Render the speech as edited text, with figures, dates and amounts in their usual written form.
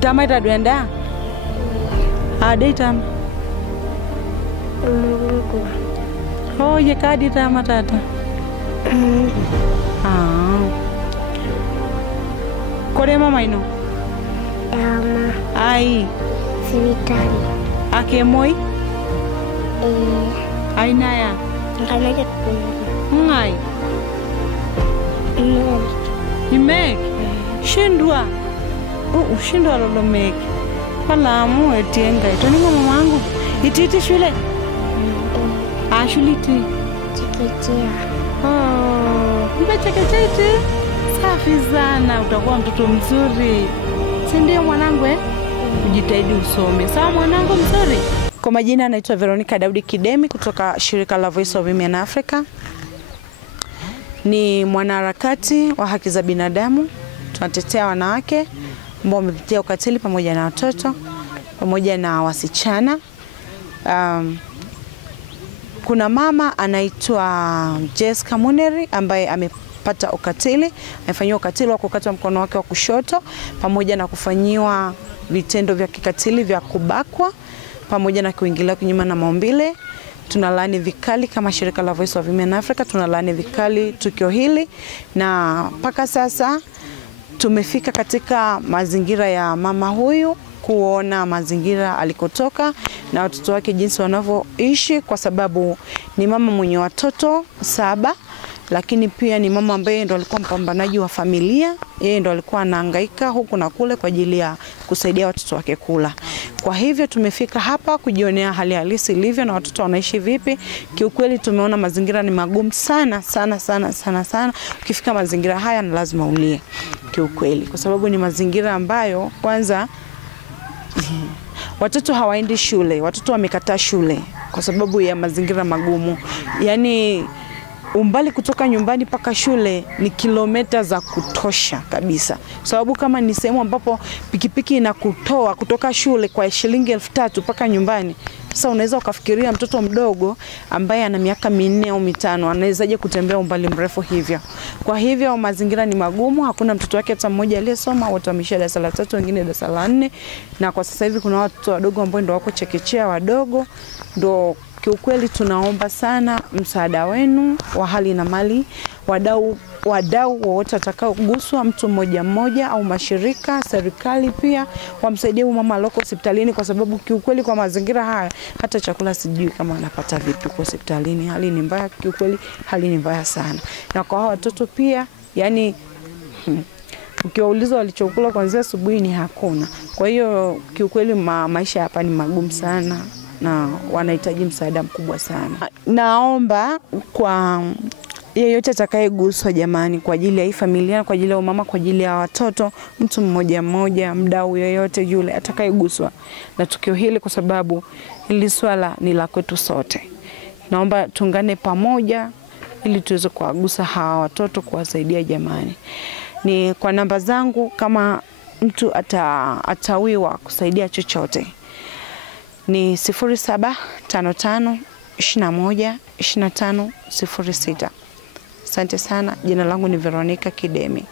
Dama ita duenda? Daytime. Oh, ye kadi dama tata. Kore mama ino? Ai. Sibitari. Ake moi? Aina ya? Nganaje Ngai. Imek. Shindwa. Shindwa lolo mek. Palamu etienga. Itoni mama wangu. Ititi shule? Shule iti? Chekechea. Mbe chekechea iti? Safi sana. Utakuwa mtoto mzuri. Si ndio mwanangu Ujitahidi usome. Sawa mwanangu mzuri? Kwa majina naitwa Veronica Daudi Kidemi kutoka shirika la Voice of Women Africa. Ni mwanaharakati wa haki za binadamu. Tunatetea wanawake ambao wamepitia ukatili pamoja na watoto, pamoja na wasichana. Kuna mama anaitwa Jessica Muneri ambaye amepata ukatili, amefanywa ukatili wa kukatwa mkono wake wa kushoto pamoja na kufanyiwa vitendo vya kikatili vya kubakwa pamoja na kuingilia kinyume na maumbile. Tunalaani vikali kama shirika la Voice of Women Africa, tunalaani vikali tukio hili, na mpaka sasa tumefika katika mazingira ya mama huyu kuona mazingira alikotoka na watoto wake jinsi wanavyoishi, kwa sababu ni mama mwenye watoto 7, lakini pia ni mama ambaye ndo alikuwa mpambanaji wa familia. Yeye ndo alikuwa anahangaika huku na kule kwa ajili ya kusaidia watoto wake kula. Kwa hivyo tumefika hapa kujionea hali halisi ilivyo na watoto wanaishi vipi. Kiukweli tumeona mazingira ni magumu sana sana sana sana sana. Ukifika mazingira haya ni lazima ulie kiukweli, kwa sababu ni mazingira ambayo kwanza watoto hawaendi shule, watoto wamekataa shule kwa sababu ya mazingira magumu. Yaani umbali kutoka nyumbani paka shule ni kilomita za kutosha kabisa. Sababu kama ni sehemu ambapo pikipiki inakutoa kutoka shule kwa shilingi 3,000 paka nyumbani. Sasa unaweza ukafikiria mtoto mdogo ambaye ana miaka 4 au 5 anawezaje kutembea umbali mrefu hivyo. Kwa hivyo mazingira ni magumu, hakuna mtoto wake hata mmoja aliyesoma, wote wameshia darasa la 3, wengine darasa la 4, na kwa sasa hivi kuna watoto wadogo ambao ndio wako chekechea wadogo. Ndio kiukweli tunaomba sana msaada wenu wa hali na mali, wadau wote watakaoguswa, mtu mmoja au mashirika, serikali pia wamsaidie mama loko hospitalini, kwa sababu kiukweli kwa mazingira haya hata chakula sijui kama anapata vipi kwa hospitalini. Hali ni mbaya kiukweli, hali ni mbaya sana. Na kwa hao watoto pia, yani ukiwauliza walichokula kuanzia asubuhi ni hakuna. Kwa hiyo kiukweli maisha hapa ni magumu sana na wanahitaji msaada mkubwa sana. Naomba kwa yeyote atakayeguswa jamani, kwa ajili ya hii familia, kwa ajili ya mama, kwa ajili ya watoto, mtu mmoja, mdau yeyote yule atakayeguswa na tukio hili, kwa sababu hili swala ni la kwetu sote. Naomba tuungane pamoja ili tuweze kuwagusa hawa watoto, kuwasaidia jamani. Ni kwa namba zangu, kama mtu atawiwa kusaidia chochote ni 0755 21 25 06. Asante sana. Jina langu ni Veronica Kidemi.